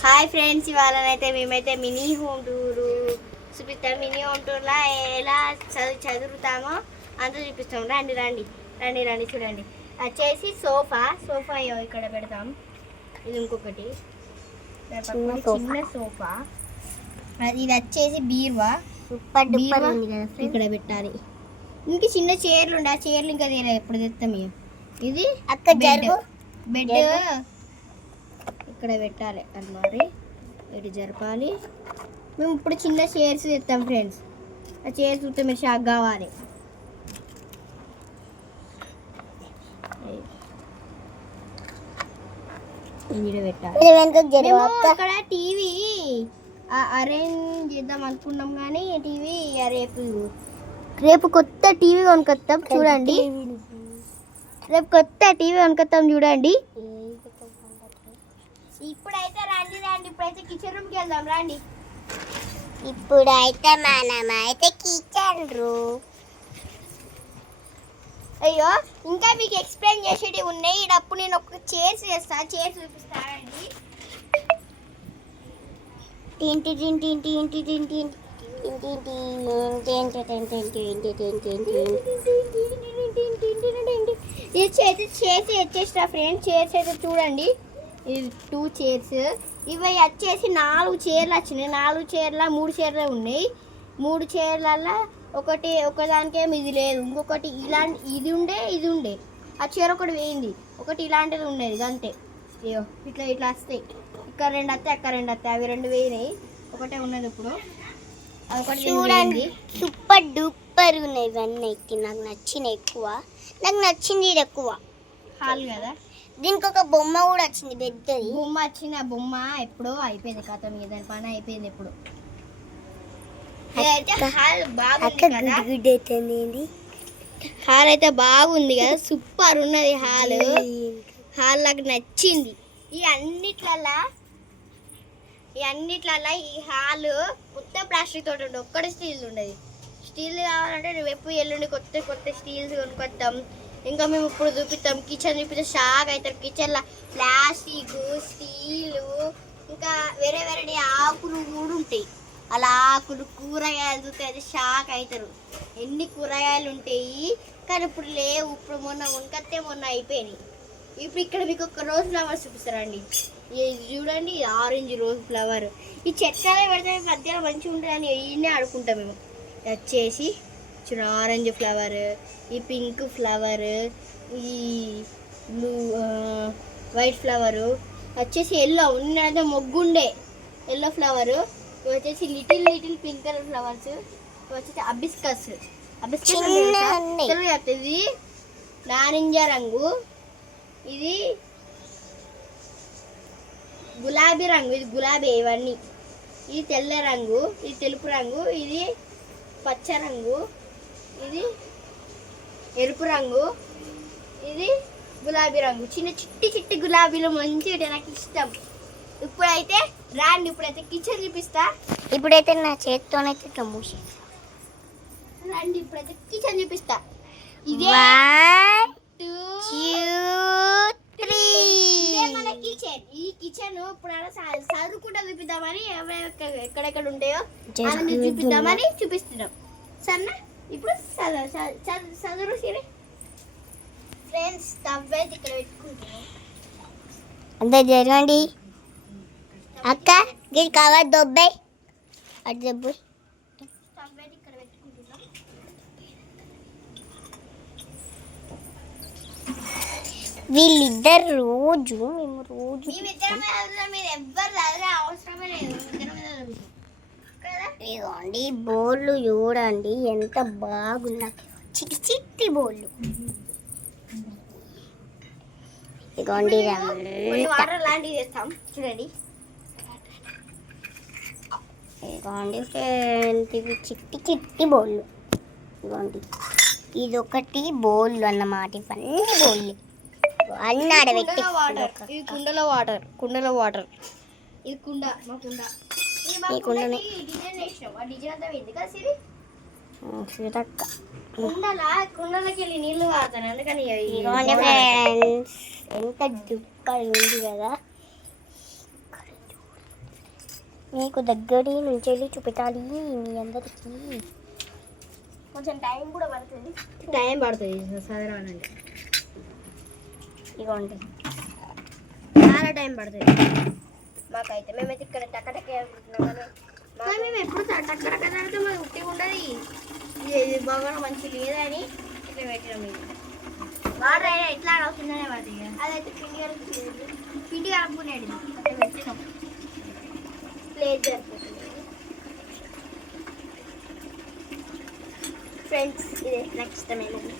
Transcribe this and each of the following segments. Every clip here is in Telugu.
హాయ్ ఫ్రెండ్స్, ఇవాళనైతే మేమైతే మినీ హోమ్ టూర్ చూపిస్తాం. మినీ హోమ్ టూర్లో ఎలా చదువుతామో అంత చూపిస్తాం. రండి రండి రండి రండి చూడండి. వచ్చేసి సోఫా ఇక్కడ పెడతాం. ఇది ఇంకొకటి చిన్న సోఫా. ఇది వచ్చేసి బీరువా ఇక్కడ పెట్టాలి. ఇంకా చిన్న చైర్లు ఉండే, ఆ చైర్లు ఇంకా ఎప్పుడు తెస్తాం. ఇది బెడ్ ఇక్కడ పెట్టాలి అన్నమాట. ఇటు జరపాలి. మేము ఇప్పుడు చిన్న చైర్స్ తెస్తాం ఫ్రెండ్స్. ఆ చైర్స్ చూస్తే మీరు షాక్ కావాలి. అక్కడ టీవీ అరేంజ్ చేద్దాం అనుకున్నాం, కానీ టీవీ రేపు కొత్త టీవీ కొనుక్కొస్తాం చూడండి. రేపు కొత్త టీవీ కొనుక్కొస్తాం చూడండి. ఇప్పుడైతే రండి రండి, ఇప్పుడైతే కిచెన్ రూమ్కి వెళ్దాం రండి. ఇప్పుడైతే మనమైతే కిచెన్ రూమ్. అయ్యో, ఇంకా మీకు ఎక్స్ప్లెయిన్ చేసేవి ఉన్నాయి. ఇడప్పుడు నేను ఒక చైర్స్ చేస్తా, చైర్స్ చూపిస్తానండి. ఇది చేసి వచ్చేసిన ఫ్రెండ్స్. చైర్స్ అయితే చూడండి, ఇది 2 చైర్స్. ఇవి వచ్చేసి 4 చైర్లు వచ్చినాయి. 4 చైర్ల 3 చైర్లు ఉన్నాయి. 3 చైర్లలో ఒకదానికేమో ఇది లేదు, ఇంకొకటి ఇలాంటి ఇది ఉండే ఆ చైర్ ఒకటి వేయింది, ఒకటి ఇలాంటిది ఉండేది అంతే. అయ్యో, ఇట్లా వస్తాయి. ఇక్కడ 2 వస్తాయి, అక్కడ 2 వస్తాయి. అవి 2 వేయినాయి, ఒకటే ఉన్నది ఇప్పుడు. ఒకటి చూడండి, సూపర్ డూపర్ ఉన్నాయి ఇవన్నీ. నాకు నచ్చింది ఇది ఎక్కువ హాల్ కదా. దీనికి ఒక బొమ్మ కూడా వచ్చింది, పెద్దది బొమ్మ వచ్చింది. ఆ బొమ్మ ఎప్పుడో అయిపోయింది, కథ మీద దాని పని అయిపోయింది ఎప్పుడు. హాల్ అయితే బాగుంది కదా, సూపర్ ఉన్నది హాల్. నాకు నచ్చింది. ఈ అన్నిట్లల్లా ఈ హాల్ మొత్తం ప్లాస్టిక్ తోటి ఉండే, ఒక్కటి స్టీల్ ఉండేది. స్టీల్ కావాలంటే రేపు ఎల్లుండి కొత్త స్టీల్స్ కొనుక్కొస్తాం. ఇంకా మేము ఇప్పుడు చూపిస్తాం. కిచెన్ చూపిస్తే షాక్ అవుతారు. కిచెన్లో ప్లాస్టిక్, స్టీలు, ఇంకా వేరే ఆకులు కూడా ఉంటాయి. అలా ఆకులు, కూరగాయలు చూస్తే అయితే షాక్ అవుతారు. ఎన్ని కూరగాయలు ఉంటాయి, కానీ ఇప్పుడు లేవు. ఇప్పుడు మొన్న అయిపోయినాయి. ఇప్పుడు ఇక్కడ మీకు ఒక రోజ్ ఫ్లవర్స్ చూపిస్తారండి. ఇది చూడండి, ఆరెంజ్ రోజ్ ఫ్లవర్. ఈ చెట్లలో పెడితే మధ్యలో మంచిగా ఉంటుందని ఇవన్నీ ఆడుకుంటాం మేము. వచ్చేసి చూడ ఆరెంజ్ ఫ్లవర్, ఈ పింక్ ఫ్లవర్, ఈ బ్లూ వైట్ ఫ్లవరు, వచ్చేసి ఎల్లో ఉన్నది మొగ్గుండే ఎల్లో ఫ్లవరు. ఇవి వచ్చేసి లిటిల్ పింక్ కలర్ ఫ్లవర్స్. ఇవి వచ్చేసి అబిస్కస్ ఇది నారింజ రంగు, ఇది గులాబీ రంగు, ఇది గులాబీ. ఇవన్నీ ఇది తెల్ల రంగు, ఇది తెలుపు రంగు, ఇది పచ్చ రంగు, ఇది ఎరుపు రంగు, ఇది గులాబీ రంగు. చిన్న చిట్టి గులాబీలు మంచిగా నాకు ఇష్టం. ఇప్పుడైతే కిచెన్ చూపిస్తా. ఇప్పుడైతే నా చేతితోనైతే ఇట్లా మూసి రండి. ఇప్పుడైతే కిచెన్ చూపిస్తా. ఇదే 1 2 3 ఇదే మన కిచెన్. ఈ కిచెన్ ఇప్పుడు చదువుకుంటా చూపిద్దామని, ఎక్కడెక్కడ ఉంటాయో అన్ని చూపిద్దామని చూపిస్తున్నాం. సరేనా? ఇప్పుడు చదువు సరే ఫ్రెండ్స్. స్టవ్ అయితే ఇక్కడ పెట్టుకుంటున్నాం. అంతే జరగండి అక్క. గిరి కవర్ దొబ్బాయి అటు దొబ్బు. స్టవ్ అయితే ఇక్కడ పెట్టుకుంటున్నాం. వీళ్ళిద్దరు రోజు మేమిద్దరమే చదువుతాం, మీరు ఎవ్వరు చదివే అవసరమే లేదు. ఇదిగోండి బోళ్ళు చూడండి ఎంత బాగున్నా, చిట్టి బోళ్ళు. ఇదిగోండి వాటర్ లాంటివి చేస్తాం చూడండి. ఇదిగోండి ఫ్రెండ్స్, ఇవి చిట్టి బోళ్ళు. ఇదిగోండి, ఇదొకటి బోళ్ళు అన్నమాట. ఇవన్నీ బోళ్ళు అన్నీ ఆడబెట్టి. ఇది కుండలో వాటర్. ఇది కుండ, మా కుండ. కుండలకి వెళ్ళి నీళ్లు వాడతాను, అందుకని ఎంత దుప్ప ఉంది కదా. మీకు దగ్గరి నుంచి వెళ్ళి చూపెట్టాలి మీ అందరికి. కొంచెం టైం కూడా పడుతుంది. టైం పడుతుంది చదవాలంటే. ఇగోండి చాలా టైం పడుతుంది మాకైతే. మేమైతే ఇక్కడ టక్కటక్కే అనుకుంటున్నాం కానీ మేము ఎప్పుడు టక్కటక్క చదివితే మాకు ఉట్టి ఉండదు. ఇది బాగా మంచి లేదని ఇట్లా పెట్టినాం. మీకు వాటర్ అయినా ఎట్లా అవుతుందనే పడుతుంది. అదైతే పిండి కలుపుకునేది అట్లా పెట్టినాం. ప్లేట్ సరిపోతుంది ఫ్రెండ్స్. ఇదే నాకు ఇష్టమైనది.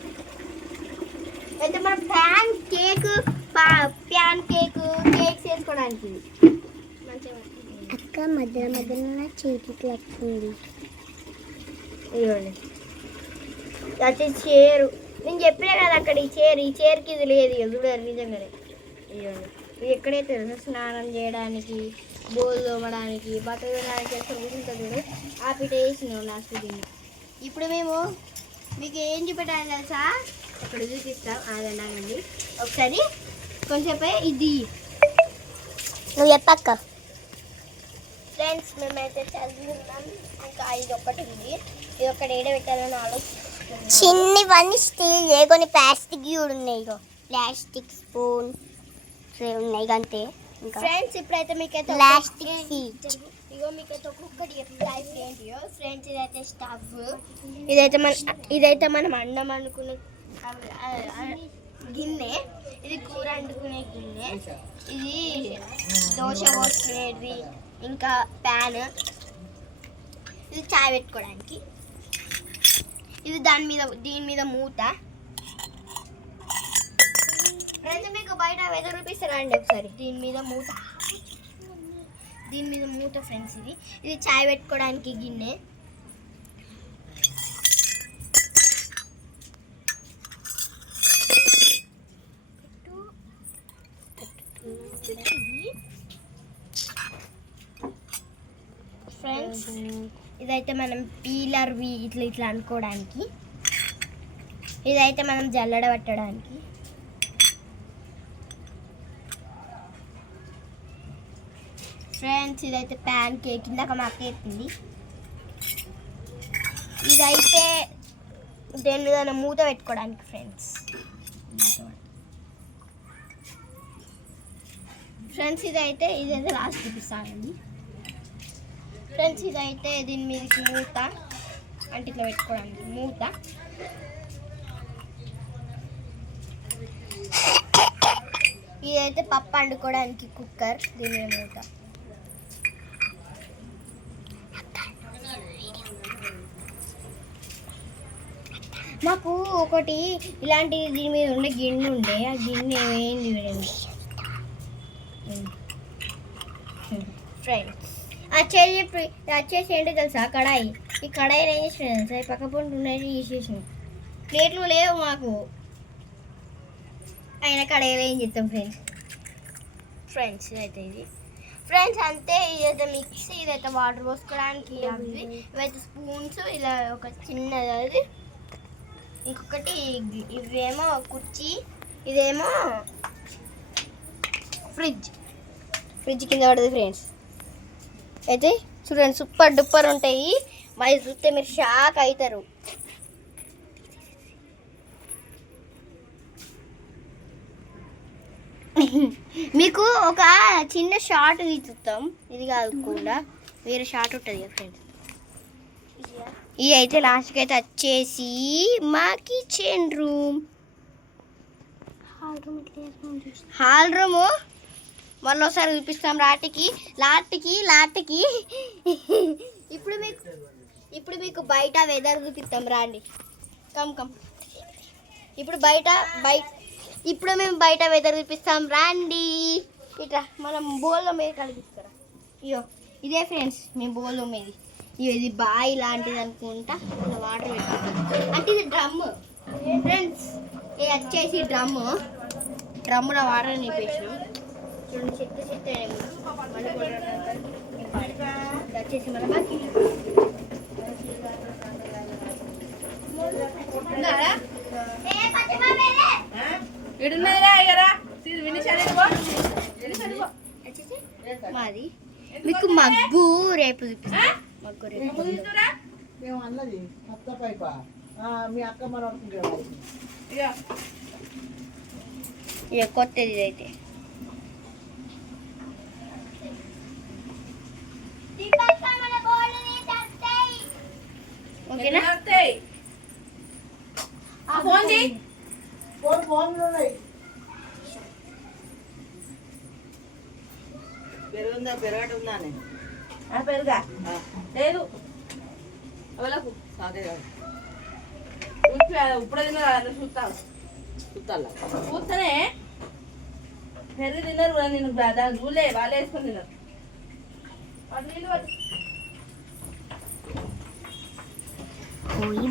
అయితే మన ప్యాన్ కేక్ కేక్స్ చేసుకోవడానికి మంచిగా అక్క మధ్య మధ్యలో చేతికి వస్తుంది. ఇవ్వండి అది చీరు. నేను చెప్పినా కదా అక్కడ ఈ చీరకి ఇది లేదు. చూడాలి నిజంగానే. ఇవ్వండి ఇది ఎక్కడైతే స్నానం చేయడానికి, బోల్ తోమడానికి, బట్టలు తోమడానికి కూర్చుంటుంది చూడు. ఆ పిట వేసినాం లాస్ట్ దీన్ని. ఇప్పుడు మేము మీకు ఏం చూపెట్టాలి తెలుసా? అక్కడ చూపిస్తాం. అదండి ఒకసారి కొంచెంసేపు ఇది నువ్వు చెప్పక్క. ఫ్రెండ్స్ మేమైతే చదువుతున్నాం. ఇంకా ఇది ఒకటి ఉంది. ఇది ఒకటి ఏడ పెట్టాలని ఆలోచిస్తున్నాం. చిన్నవన్నీ స్టీల్ కొన్ని ప్లాస్టిక్ కూడా ఉన్నాయి. ఇగో ప్లాస్టిక్ స్పూన్ ఉన్నాయి అంతే. ఇంకా ఫ్రెండ్స్ ఇప్పుడైతే మీకైతే ప్లాస్టిక్ సీట్. ఇగో మీకైతే ఒక్కొక్కటి చెప్తాయి ఏంటియో. ఫ్రెండ్స్ ఇదైతే స్టవ్. ఇదైతే మనం అన్నం అనుకునే గిన్నె. ఇది కూర వండుకునే గిన్నె. ఇది దోశ పోసుకునేది. ఇంకా ప్యాన్. ఇది చాయ్ పెట్టుకోవడానికి. ఇది దీని మీద మూత. ఫ్రెండ్స్ మీకు బయట వెదర్ చూపిస్తారా అండి ఒకసారి? దీని మీద మూత ఫ్రెండ్స్. ఇది చాయ్ పెట్టుకోవడానికి గిన్నె. ఫ్రెండ్స్ ఇదైతే మనం పీలర్వి ఇట్లా అనుకోవడానికి. ఇదైతే మనం జల్లడ పట్టడానికి. ఫ్రెండ్స్ ఇదైతే ప్యాన్ కేక్. ఇందాక మా అక్క ఎత్తింది. ఇదైతే దేని మీద మూత పెట్టుకోవడానికి ఫ్రెండ్స్. ఇదైతే లాస్ట్ చూపిస్తానండి ఫ్రెండ్స్. ఇదైతే దీని మీదకి మూత అంటే ఇట్లా పెట్టుకోవడానికి మూత. ఇదైతే పప్పు వండుకోవడానికి కుక్కర్. దీని మీద మూత. మాకు ఒకటి ఇలాంటి దీని మీద ఉండే గిన్నె ఉండే. ఆ గిన్నె ఏమైంది చూడండి ఫ్రెండ్స్. వచ్చేసి ఏంటి తెలుసా? కడాయి. ఈ కడాయిని ఏం చేసిన తెలుసా? ఈ పక్క పొంటి ఉన్నాయి తీసేసిన. ప్లేట్లు లేవు మాకు. అయినా కడాయిలో ఏం చేస్తాం ఫ్రెండ్స్. ఇదైతే ఇది ఫ్రెండ్స్ అంతే. ఇదైతే మిక్సీ. ఇదైతే వాటర్ పోసుకోవడానికి. ఇవైతే స్పూన్స్. ఇలా ఒక చిన్నది అది. ఇంకొకటి ఇవేమో కుర్చీ. ఇదేమో ఫ్రిడ్జ్ కింద పడుతుంది ఫ్రెండ్స్. అయితే చూడండి సూపర్ డూపర్ ఉంటాయి. మరి చూస్తే మీరు షాక్ అవుతారు. మీకు ఒక చిన్న షార్ట్ తీస్తాం. ఇది కాకుండా వేరే షార్ట్ ఉంటుంది కదా ఫ్రెండ్స్. ఇది అయితే లాస్ట్కి అయితే వచ్చేసి మా కిచెన్ రూమ్, హాల్ రూము. మళ్ళీ ఒకసారి చూపిస్తాం లాటికి. ఇప్పుడు మీకు బయట వెదర్ చూపిస్తాం రాండి. కమ్ ఇప్పుడు మేము బయట వెదర్ చూపిస్తాం రండి. ఇట్లా మనం బోల్లో మీద కలిపిస్తారా? ఇయో ఇదే ఫ్రెండ్స్ మేము బోల్లో మీద. ఇది బాయ్ లాంటిది అనుకుంటా. ఇలా వాటర్ పెట్టుకుంటాం. అంటే ఇది డ్రమ్ ఫ్రెండ్స్. ఇది వచ్చేసి డ్రమ్ములో వాటర్ నింపేసినాం. చూడండి చెత్త వచ్చేసి మన బకెట్. మాది మీకు మగ్గు రేపు చూపిస్తా. మగ్గు రేపు మేము అన్నది అత్త పైప మీ అక్క మనకు ఇక కొత్తది ఇదైతే. ఓకేనా? ఫోన్లు ఉన్నాయి. పెరుగుందా పెరగట ఉందా పెరుగా లేదు అవలకు సాగే ఇప్పుడు తిన్నారు చూస్తాను చూస్తాలా చూస్తేనే పెరుగు తిన్నారు కూడా నేను దాని చూలే వాళ్ళు వేసుకొని తిన్నారు పోయి